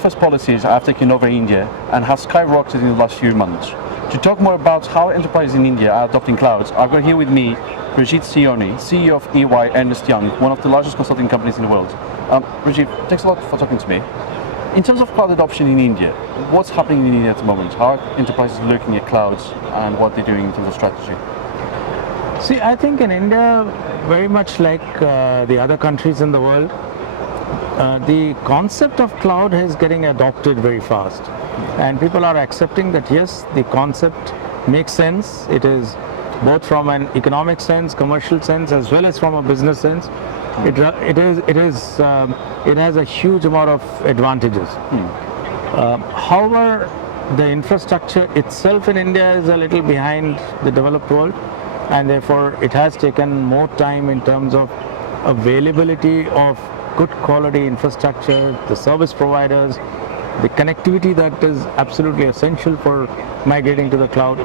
cloud-first policies have taken over India and have skyrocketed in the last few months. To talk more about how enterprises in India are adopting clouds, I've got here with me Rajeev Seoni, CEO of EY Ernst Young, one of the largest consulting companies in the world. Rajeev, thanks a lot for talking to me. In terms of cloud adoption in India, what's happening in India at the moment? How are enterprises looking at clouds and what they're doing in terms of strategy? See, I think in India, very much like the other countries in the world, the concept of cloud is getting adopted very fast. And people are accepting that yes, the concept makes sense. It is both from an economic sense, commercial sense, as well as from a business sense. It has a huge amount of advantages. However, the infrastructure itself in India is a little behind the developed world, and therefore it has taken more time in terms of availability of good quality infrastructure, the service providers, the connectivity that is absolutely essential for migrating to the cloud.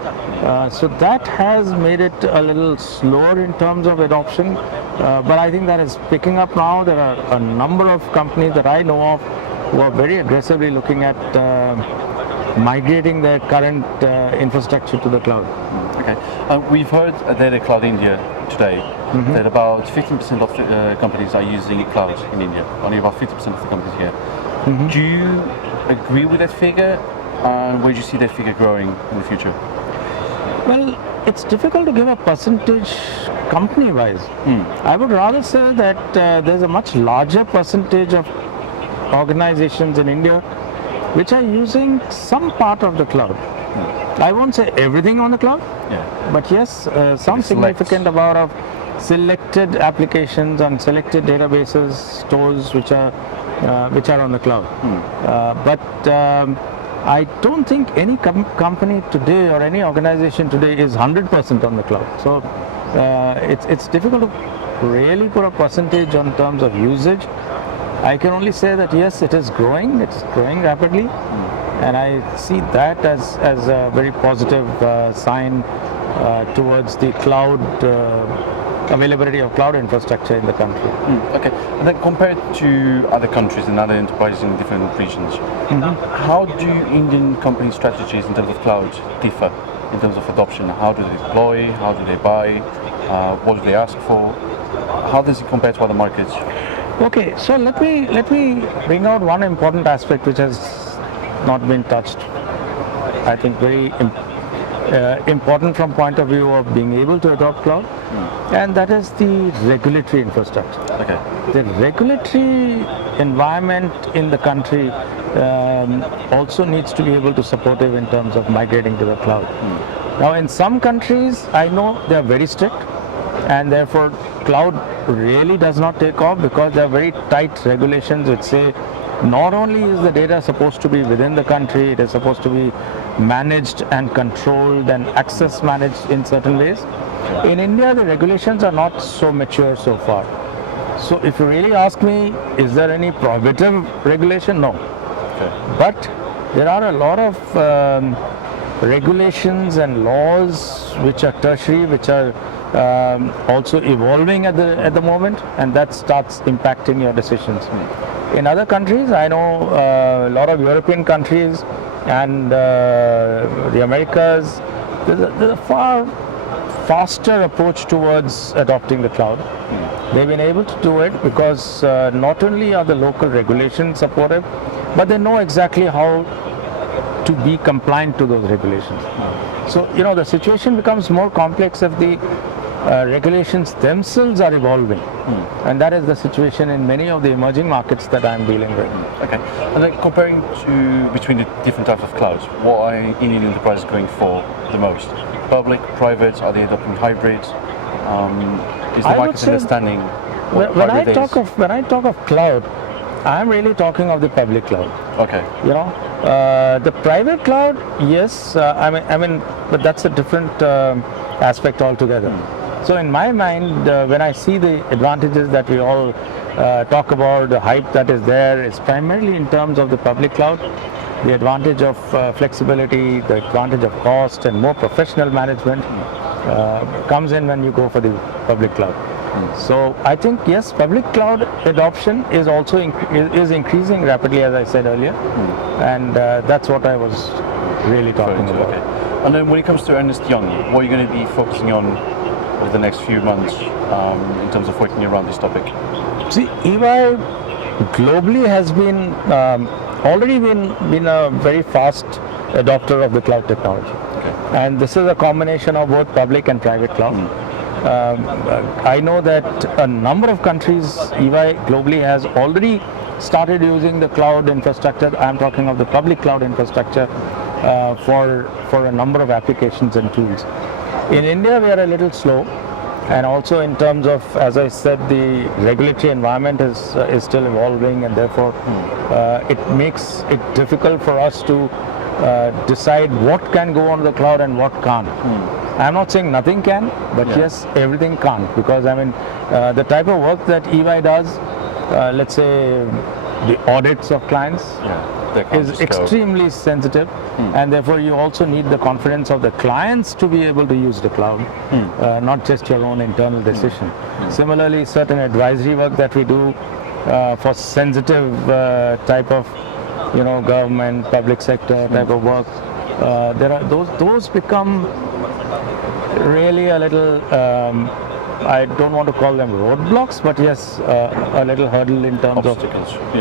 So that has made it a little slower in terms of adoption, but I think that is picking up now. There are a number of companies that I know of who are very aggressively looking at migrating their current infrastructure to the cloud. Okay, we've heard at Cloud India today that about 15% of companies are using cloud in India, only about 50% of the companies here. Do you agree with that figure, and where do you see that figure growing in the future? Well, it's difficult to give a percentage company-wise. I would rather say that there's a much larger percentage of organizations in India which are using some part of the cloud. I won't say everything on the cloud, but yes, some significant amount of selected applications and selected databases, stores which are on the cloud. But I don't think any company today or any organization today is 100% on the cloud. So it's difficult to really put a percentage on terms of usage. I can only say that yes, it is growing. It's growing rapidly, and I see that as a very positive sign towards the cloud availability of cloud infrastructure in the country. Okay, and then compared to other countries and other enterprises in different regions, how do Indian company strategies in terms of cloud differ in terms of adoption? How do they deploy? How do they buy? What do they ask for? How does it compare to other markets? Okay, so let me bring out one important aspect which has not been touched. I think very important from point of view of being able to adopt cloud, and that is the regulatory infrastructure. Okay. The regulatory environment in the country also needs to be able to supportive in terms of migrating to the cloud. Now, in some countries, I know they are very strict, and therefore cloud really does not take off because there are very tight regulations which say not only is the data supposed to be within the country, it is supposed to be managed and controlled and access managed in certain ways. In India, the regulations are not so mature so far. So if you really ask me, is there any prohibitive regulation? No. Okay. But there are a lot of regulations and laws which are tertiary, which are also evolving at the moment, and that starts impacting your decisions. In other countries, I know a lot of European countries and the Americas, there's a far faster approach towards adopting the cloud. They've been able to do it because not only are the local regulations supportive, but they know exactly how to be compliant to those regulations. So, the situation becomes more complex if the regulations themselves are evolving, and that is the situation in many of the emerging markets that I'm dealing with. Okay, and then comparing between the different types of clouds, what are Indian enterprises going for the most? Public, private? Are they adopting hybrids? Is the market understanding? When I talk of cloud, I'm really talking of the public cloud. Okay. The private cloud, yes, I mean, but that's a different aspect altogether. So in my mind, when I see the advantages that we all talk about, the hype that is there, is primarily in terms of the public cloud. The advantage of flexibility, the advantage of cost and more professional management comes in when you go for the public cloud. So I think yes, public cloud adoption is also is increasing rapidly, as I said earlier, and that's what I was really talking about. Okay. And then when it comes to Ernst Young, what are you going to be focusing on over the next few months in terms of working around this topic? See, EY globally has been already been a very fast adopter of the cloud technology, and this is a combination of both public and private cloud. I know that a number of countries, EY globally has already started using the cloud infrastructure. I'm talking of the public cloud infrastructure for a number of applications and tools. In India, we are a little slow, and also in terms of, as I said, the regulatory environment is still evolving, and therefore it makes it difficult for us to decide what can go on the cloud and what can't. I'm not saying nothing can, but yes, everything can't, because I mean the type of work that EY does, let's say the audits of clients, is extremely sensitive, and therefore you also need the confidence of the clients to be able to use the cloud, not just your own internal decision. Similarly, certain advisory work that we do for sensitive type of, government, public sector type of work, there are those become really a little, I don't want to call them roadblocks, but yes, a little hurdle in terms of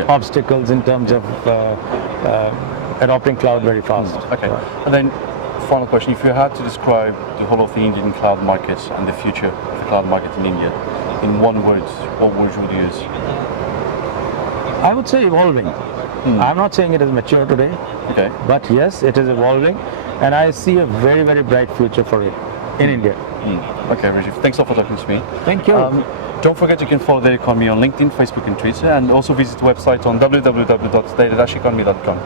obstacles in terms of adopting cloud very fast. Okay, and then final question, if you had to describe the whole of the Indian cloud market and the future of the cloud market in India in one word, what words would you use? I would say evolving. I'm not saying it is mature today, but yes, it is evolving, and I see a very, very bright future for it in India. Okay, Rajeev, thanks a lot for talking to me. Thank you. Don't forget you can follow the Economy on LinkedIn, Facebook and Twitter, and also visit the website on www.economy.com.